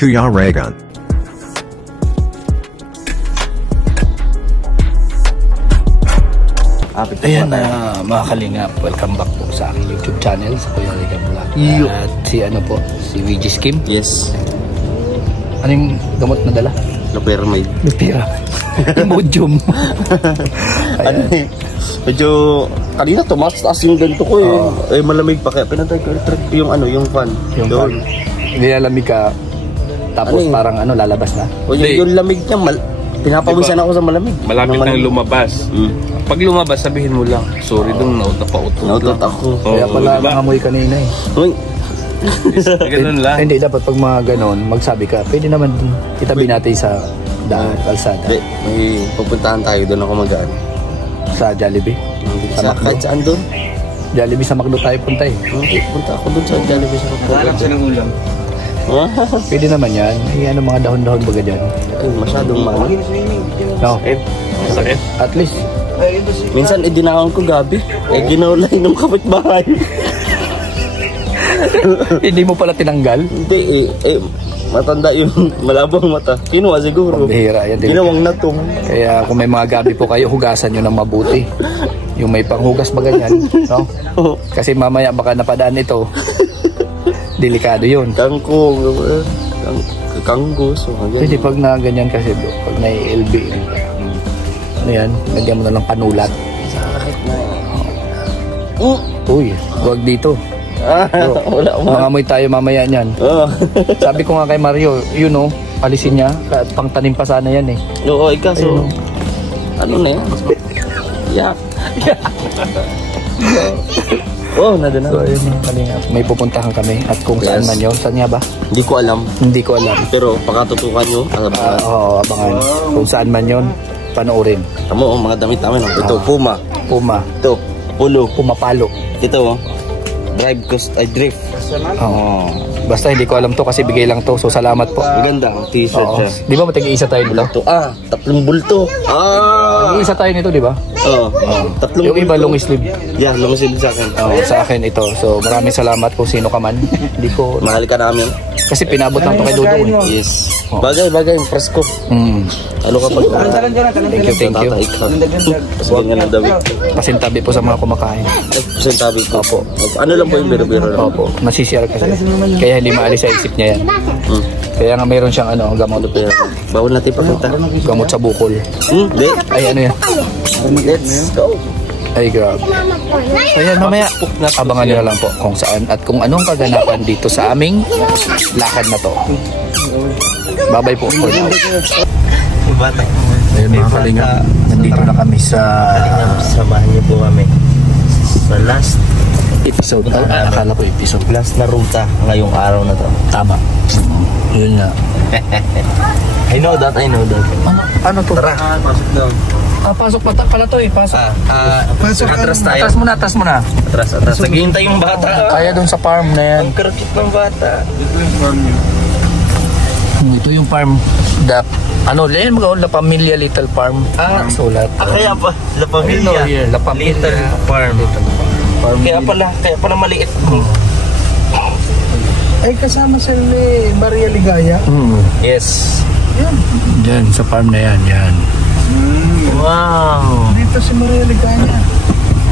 Kuya Raygun. Ayan na mga kalingap, welcome back po sa aking YouTube channel sa Kuya Raygun Vlog. At si ano po, si Regis Kim. Yes. Anong gamot na dala? Loperamide. Lupira. Imodium. Ano eh, medyo kanina tumaas yung ganito ko eh. Malamig pa kaya pinatay ko yung ano, yung fan. Yung fan. Nilalamig ka, tapos ano parang ano, lalabas na. O yung lamig niya, pinapawisan ako sa malamig. Malapit nang lumabas. Pag lumabas, sabihin mo lang, sorry dong, nautot ako. Kaya pala nangamoy kanina eh. Uy. Ganun lang. Hindi, dapat pag mga ganon, magsabi ka, pwede naman itabi natin sa daan, kalsada. May pupuntahan tayo, doon ako magaan. Sa Jollibee. Sa kahit saan doon? Jollibee sa Macdo tayo punta eh. Punta ako doon sa Jollibee sa Macdo. Hanap siya ng ulam. Pwede naman yan. Ay, ano mga dahon-dahon baga dyan. Ay, masyadong mahal. No. Sakit. At least. Minsan, dinakaon ko gabi. Ginawlay ng kapitbahay. Hindi mo pala tinanggal? Hindi matanda yun. Malabang mata. Kinuha siguro. Bihira yan. Ginawang natong. Kaya kung may mga gabi po kayo, hugasan nyo ng mabuti. Yung may panghugas ba ganyan, no? Kasi mamaya baka napadaan ito. Delikado yun. Kanggos. Hindi pag na ganyan kasi, pag na-LB, ano yan, lagyan mo na lang panulat. Sakit na Uy, huwag dito. Wala Mangamoy tayo mamaya niyan. Sabi ko nga kay Mario, yun o, alisin niya. Pang tanim pa sana yan eh. Oo, ikaw so. Ano na yan? Yak. Oh, nandun na. So ayun yung kalingap. May pupuntahan kami at kung saan man yun. Saan nga ba? Hindi ko alam. Hindi ko alam. Pero pakatutukan nyo. Oo, abangan. Kung saan man yun, panoorin. Tamo, mga damit namin. Ito, Puma. Puma. Ito, Polo. Pumapalo. Ito, Drift. Oo. Basta hindi ko alam to kasi bigay lang to. So salamat po. Maganda, t-shirt siya. Di ba matig-isa tayo nito? Ito, 3 bulto. Isa tayo nito, di ba? Oo, 3 bulto. Yung iba long sleeve. Yeah, long sleeve sa akin. Sa akin ito. So maraming salamat kung sino ka man. Hindi ko... Mahal ka namin. Kasi pinabot lang to kay Dudong. Yes. Bagay, presko. Ano ka pag... Thank you. Pasabang nga ng David. Pasintabi po sa mga kumakain. Pasintabi po. Opo. Ano lang po yung biro-biro lang? Opo. Nasisiyar kasi. Kaya hindi maalis sa isip niya yan. Kaya nga mayroon siyang gamot. Bawal natin pakita. Gamot sa bukol. Hindi. Ay, ano yan? Let's go. Ay, grabe. Ayan, mamaya, abangan nyo na lang po kung saan at kung anong kaganapan dito sa aming lakad na to. Bye-bye po. Ayun mga kalingap, nandito na kami sa... Samahan niyo po kami sa last episode. Akala ko episode. last na ruta ngayong araw na to. Tama. Yun nga. I know that. Ano to? Tara. Pasok daw. Pasok pa pala to eh. Pasok. Atras tayo. Atras muna. Atras. Naghihintay yung bata. Kaya doon sa farm na yan. Ang karkit ng bata. Ito yung farm. La Familia Little Farm. Sulat. Kaya pa. La Familia. La Familia. Little Farm. Kaya pala maliit. Ay kasama si Maria Ligaya. Yes. Diyan sa farm na yan. Wow. Dito si Maria Ligaya.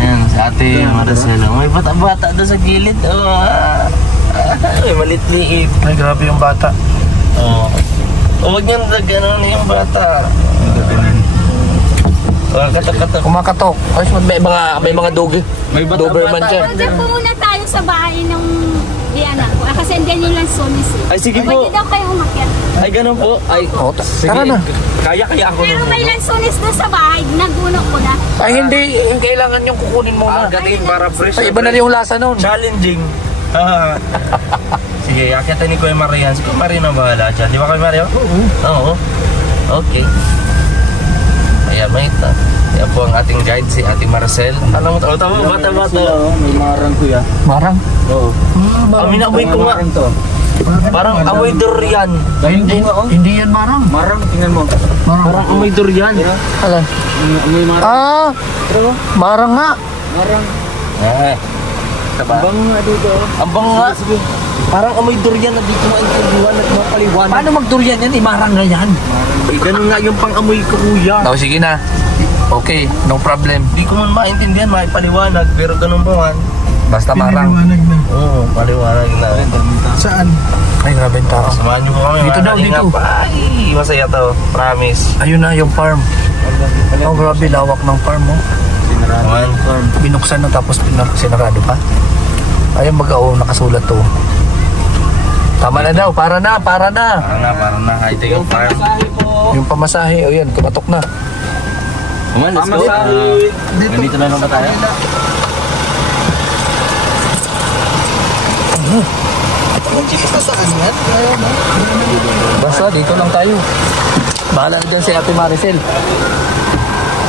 Ayan, sa ate Maricela. May bata-bata doon sa gilid. May malit-liit. Ay, grabe yung bata. Huwag niyang gano'n yung bata. Katak-katak. Kumakatok. Ay, may mga dogi. May Doberman dyan. Diyan po muna tayo sa bahay ng Diana ko. Kasi andyan yung lansones eh. Ay, sige po. Pwede daw kayo umakyat. Ay, gano'n po. Ay, Tara na. Kaya ako Pero may lansones doon sa bahay. Naguno ko na. Ay, hindi. Kailangan yung kukunin mo na. Galing para fresh. Ay, iba na yung lasa nun. Challenging. Sige, akita ni Kuya Marian. Si Kuya Marian ang bahala dyan. Di ba Kuya Mario? Oo. Okay. Ayan, may ito. Yan po ang ating guide, si Ate Marcel. Alam mo, tama, bata-bata. May marang kuya. Marang? Oo. Amin amoy ko nga. Parang amoy durian. Hindi yan marang. Marang, tingnan mo. Parang amoy durian. Alam. May marang. Marang nga. Marang. Diba? Bang nga dito. Ang bango nga. Parang amoy durian na di ko maintindihan at mapaliwanag. Paano magdurian yan? Imarang na yan. Eh, ganun nga yung pang-amoy ko, kuya. Oh, sige na. Okay, no problem. Di ko man maintindihan, maipaliwanag, pero ganun pa man. Basta marang. Oo, paliwanag na. Saan? Ay, grabe yung tao. Samahan niyo po kami. Dito mga daw, kalingap. dito. Ay, masaya to. Promise. Ayun na, yung farm. Oh, grabe, lawak ng farm mo. Naman. Binuksan na tapos sinarado pa. Ayun, baga, nakasulat to. Tama na daw, para na. Para na. Ay, ito yung farm. Yung pamasahe, o yan, kumatok na. Come on, let's go. Dito na lang ba tayo? Basta, dito lang tayo. Bahala na dyan si Ate Maricel.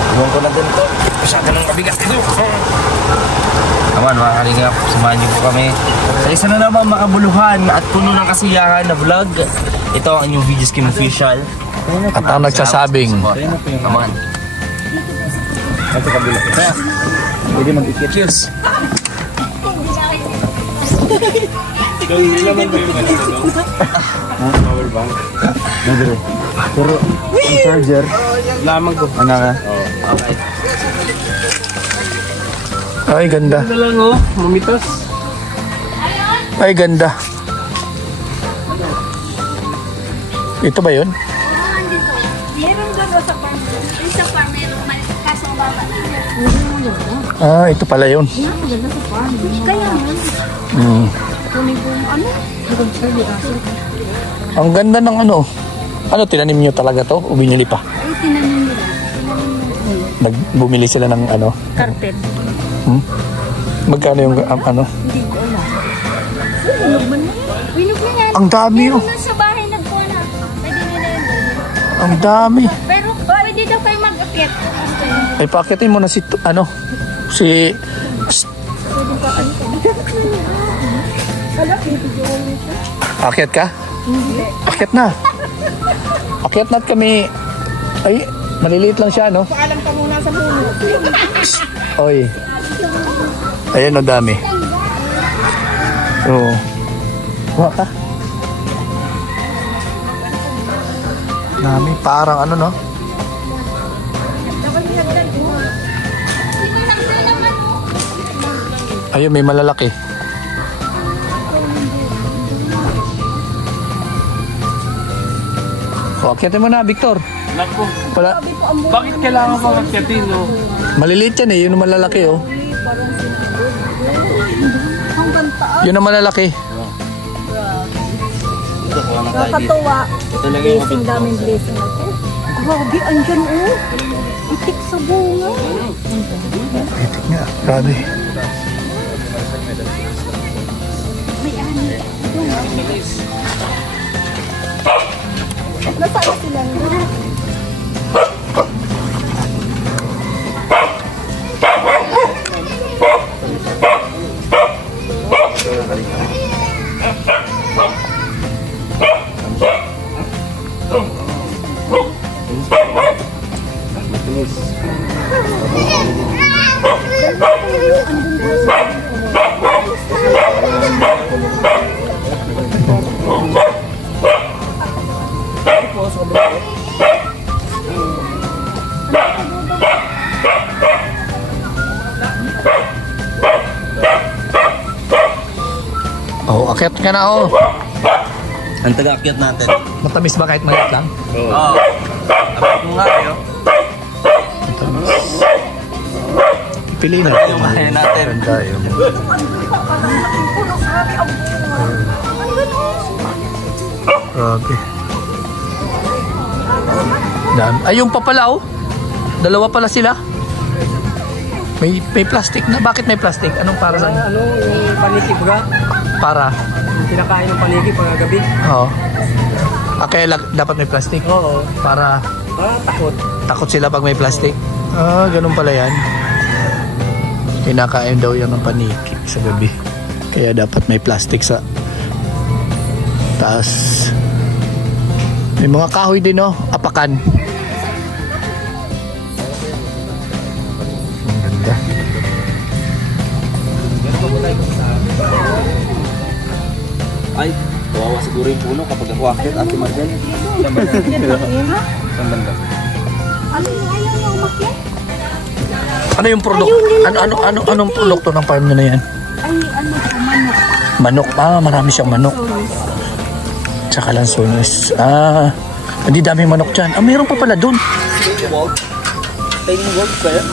Iwan ko na din ito. Masyado ng kabigat ito. Come on, mga kalingap. Samahan niyo po kami sa isa na naman makabuluhan at puno ng kasiyahan na vlog. Ito ang inyong Video Skim Official. At ang nagsasabing, Come on. Pwede mag-ikit. Cheers. Pero yung charger, Lamang ko. ano ka? Okay. ay ganda. Ito lang oh, mamitas. Ay ganda. Ito ba yun? Meron doon sa farm. Yung sa farm, meron kaso baba. Ah, ito pala yun. Kaya yun. Hmm. Kunin ko yung ano? Ang ganda ng ano. Ano, tinanim nyo talaga to? O binili pa? Ay, tinanim nila. Bumili sila ng ano? Carpet. Hmm? Magkano yung ano? Hindi ko alam. Winog man na yan. Winog na yan. Ang dami oh. Meron na sa bahay nagkuha na. Pwede nila yun. Ang dami. Pero pwede daw kayo mag-akit. Ay, pakitin mo na si, ano, si, akyat ka? Akyat na. Akyat na at kami, ay, maliliit lang siya, no? Paalam ka muna sa puno. Oy. Ayan, ang dami. Oo. Kuha ka. Dami, parang ano, no? Ayun, may malalaki. O, akyatin mo na, Victor. Naku. Wala. Bakit kailangan pa magkatin oh? Maliliit yan eh, yun ang malalaki oh. Yun ang malalaki. Nakakatawa. Blessing, daming blessing ako. Grabe, andyan oh. Itik sa bunga. Itik nga, grabe. May ani. Nasaan sila? Oh, akyat ka na oh. Ang taga-akyat natin. Matamis ba kahit maliit lang? Oo. Abot mo nga kayo. Piliin natin. Yung kaya natin. Ganda yun. Grabe. Ayun pa pala oh. Dalawa pala sila. May plastic na. Bakit may plastic? Anong para sa Ano, yung paniki ba? para? Yung pinakain ng paniki pagkagabi. Oo. Kaya dapat may plastic? Oo. Para Takot. takot sila pag may plastic? Ah, ganun pala yan. Kinakain daw yan ng paniki sa gabi. Kaya dapat may plastic sa taas. May mga kahoy din oh, apakan. Ang ganda. Ay, kawawa siguro yung puno kapag ako akit, Ate Marcel. Saan banda? Ano yung ayaw niya umakyat? Ano yung produkto? Anong produkto ng farm nyo na yan? Ay, ano po, manok. Manok. Marami siyang manok. Tsaka lansones. Hindi daming manok dyan. Mayroon pa pala dun. Tiny world ba yan?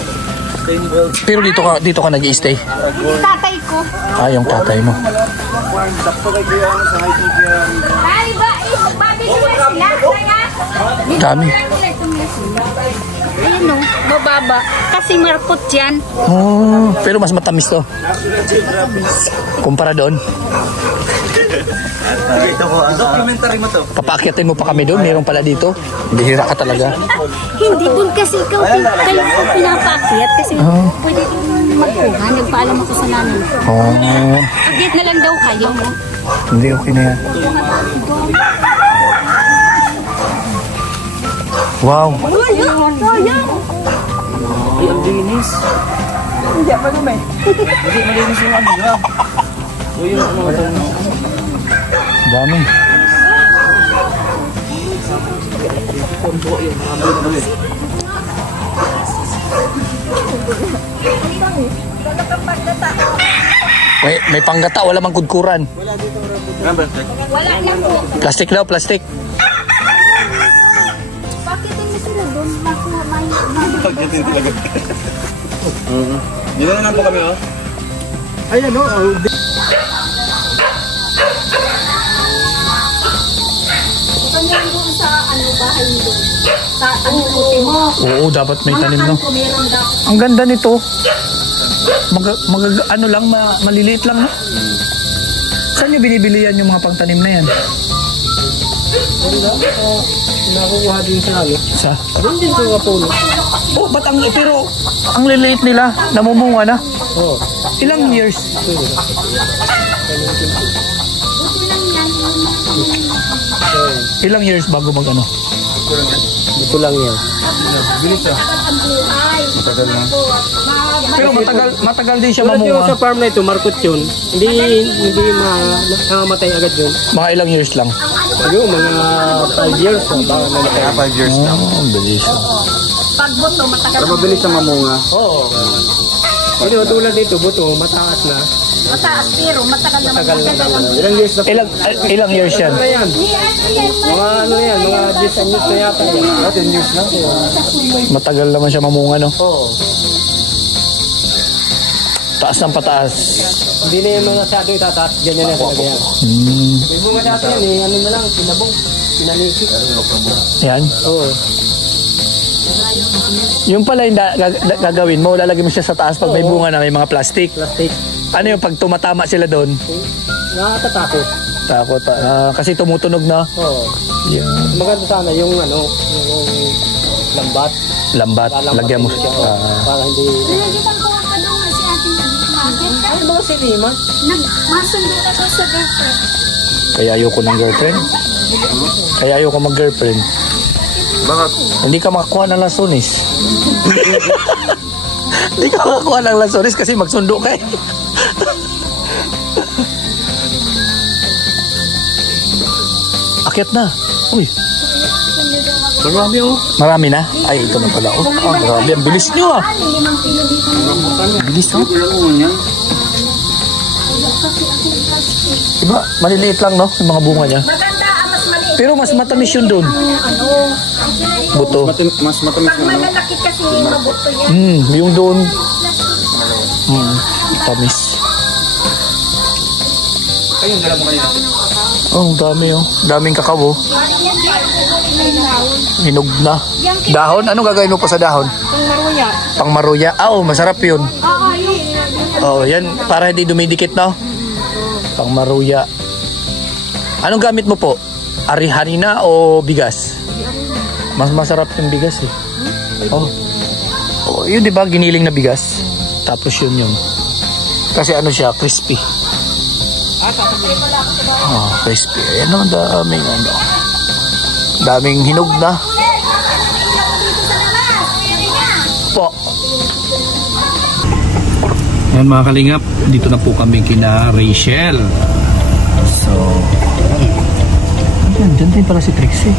Tiny world. Pero dito ka nag-i-stay? Yung tatay ko. Yung tatay mo. Ay, ba? Babi sila sila. Dami. Ayun o, bababa. Kasi marpot yan. Pero mas matamis to. Kumpara doon. Ito po, ang documentary mo to. Papaakyatin mo pa kami doon. Mayroon pala dito. Bihira ka talaga. Hindi dun kasi ikaw kayo pinapaakyat kasi pwede magkuha. Nagpaalam ako sa nanay. Akyat na lang daw kayo. Hindi, okay na yan. Wow. Sayang. Ay, ang linis. Hindi pa naman. Hindi malinis yung ano ba? O yun, Dami. May panggata, wala mang kudkuran. Wala na po. Plastic daw, plastic. Bakit hindi sila doon? Dito na lang po kami, oh. Ayan o. Kanya doon sa bahay nyo. Sa puti mo. Oo, dapat may tanim, no? Kung meron dapat. Ang ganda nito. Maliliit lang, no? Saan nyo binibili yan yung mga pangtanim na yan? Nakukuha din sa ano. Sa? Doon din sa puno. Ba't pero ang liliit nila, namumunga na? Oo. Ilang years? Ilang years bago mag-ano? Ito lang yan. Pero matagal din siya Tulad yung mamunga. sa farm na ito, markot yun. Hindi namamatay agad yun. Mga ilang years lang. Yung mga 5 years. Baka namatay. 5 years na. Bilis. Pag buto, matagal. Pero mabilis na mamunga. Oo. Hindi, tulad dito, buto, mataas na. Mataas pero matagal na Ilang years na Ilang years yan? na yan. Mga ano yan, mga 10 years na yata yan. 10 years na. Matagal naman siya mamunga, no? Oo. Taas ng pataas. Hindi na yung masyado itataas. Ganyan na talaga yan. May bunga dati yan eh. Ano na lang, pinabong. Pinalikik. Yan. Oo. Yung pala yung gagawin mo, lalagay mo siya sa taas pag may bunga na may mga plastic. Plastic. Ano yung pag tumatama sila doon? Nakakatakot. Takot. Kasi tumutunog na. Oo. Yan. Maganda sana yung ano, yung lambat. Lambat. Lagyan mo. Para hindi... Nalagitan ko ang ano nga si ating market. Ano ba si Lima? Masundo na ko sa girlfriend. Kaya ayoko ng girlfriend. Kaya ayoko mag-girlfriend. Bakit? Hindi ka makakuha ng lansones. Hindi ka makakuha ng lansones kasi magsundo ka eh. Akyat na. Uy. Marami, oh. Marami na? Ay, ito na pala. Grabe. Ang bilis nyo ah. Bilis oh. Diba, maliliit lang no, yung mga bunga niya. Maganda, mas maliit. Pero mas matamis yun doon. Buto. Mas matamis Pag na, no? malalaki kasi mabuto yan. Yung doon. Tamis. Ayun, dala mo kanina. Oh, dami oh. Daming kakao. Hinog na. Dahon? Anong gagawin mo pa sa dahon? Pangmaruya. Pangmaruya. Masarap yun. Oo, yun. Oh, yan para hindi dumidikit, no? Pangmaruya. Anong gamit mo po? Harina o bigas? Mas masarap yung bigas eh. Oh, yun 'di ba giniling na bigas? Tapos yun. Kasi ano siya, crispy. Crispy. Ayan o, daming hinog na. Po. Ayan mga kalingap, dito na po kami kina Rachel. So, dyan. Dyan din pala si Trixie.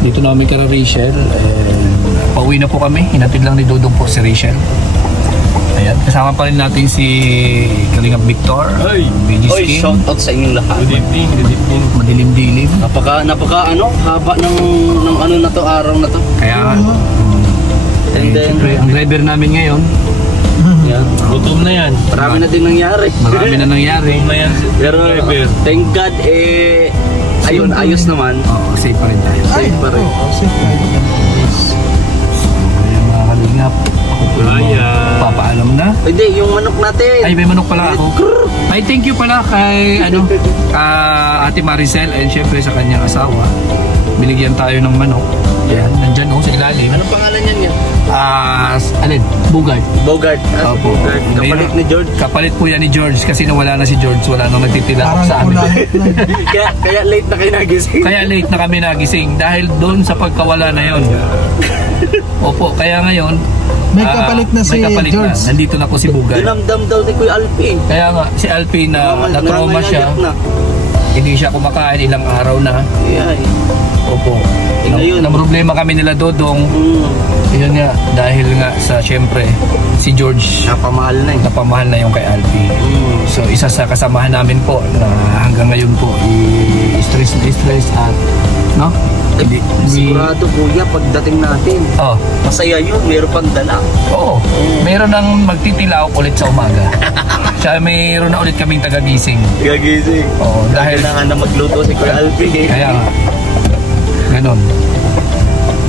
Dito na kami kay Rachel. Pauwi na po kami. Hinatid lang ni Dodong po si Rachel. Ayan. Kasama pa rin natin si Kalingap Victor. Oy, shout out sa inyong lahat. Good evening, good evening. Madilim-dilim. Napaka haba ng ano na to, araw na to. Kaya And then, siyempre, ang driver namin ngayon, yan. Gutom na yan. Marami na din nangyari. marami na nangyari. Gutom na yan. Pero thank God ayun, ayos naman. Oo, safe pa rin tayo. Safe pa rin. Ayan, mga Kalingap. Ako po papaalam na. Hindi, yung manok natin. Ay, may manok pala ako. Ay, thank you pala kay Ate Maricel and syempre sa kanyang asawa. Binigyan tayo ng manok. Ayan, nandyan sa ilalim. Anong pangalan niya? Alin? Bugard. Bogart. Opo. Bogart. Kapalit ni George. Kapalit po yan ni George kasi nawala na si George. Wala nang nagtitilak sa amin. kaya late na kayo nagising. Kaya late na kami nagising dahil doon sa pagkawala na yon. Opo, kaya ngayon may kapalit na si George. Na. Nandito na po si Bugard. Dinamdam daw ni Kuya Alpi. Kaya nga, si Alpi na na-trauma siya. Hindi siya kumakain ilang araw na. Yeah. Opo. Na problema kami nila Dodong. Yun nga, dahil nga sa syempre si George napamahal na yung kay Alpi. So isa sa kasamahan namin po na hanggang ngayon po stress at no? Sigurado kuya pagdating natin. Masaya yun, meron pang dala. Oo. Meron nang magtitilaw ulit sa umaga. Siya mayroon na ulit kaming tagagising. Tagagising. Oo, dahil kailangan na magluto si Kuya Alpi. Kaya ganon.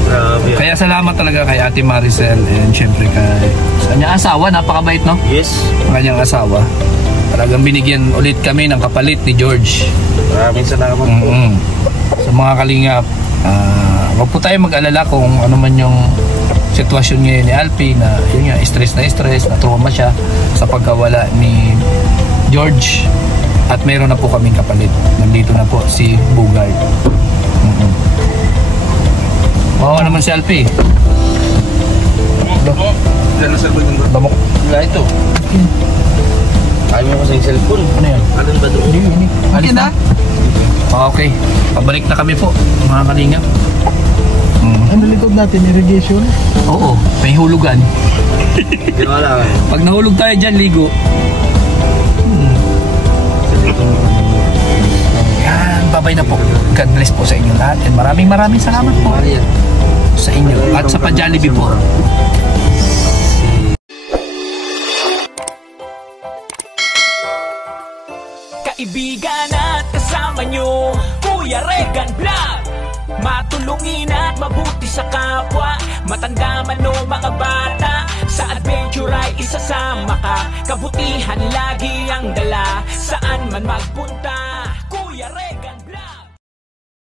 Grabe. Kaya salamat talaga kay Ate Maricel and syempre kay sa kanyang asawa, napakabait no? Yes. Kanyang asawa. Talagang binigyan ulit kami ng kapalit ni George. Maraming salamat po. Sa mga Kalingap, wag po tayo mag-alala kung ano man yung sitwasyon ngayon ni Alpi na yun nga, stress, na trauma siya sa pagkawala ni George at mayroon na po kaming kapalit. Nandito na po si Bugard. Oo naman si Alpi. Ilan na cellphone yung Damok. Wala ito. Ayaw mo kasi yung cellphone. Ano yan? Alin ba doon? Hindi. Alis na? Okay. Pabalik na kami po, mga Kalingap. Ano likod natin? Irrigation? Oo. May hulugan. Hindi wala. Pag nahulog tayo dyan, ligo. Yan. Babay na po. God bless po sa inyo lahat. And maraming salamat po sa inyo. At sa pa-Jollibee po. Kaibigan at kasama nyo, Kuya Regan Vlog. Matulungin at mabuti sa kapwa, matanda man o mga bata. Sa adventure ay isasama ka, kabutihan lagi ang dala, saan man magpunta.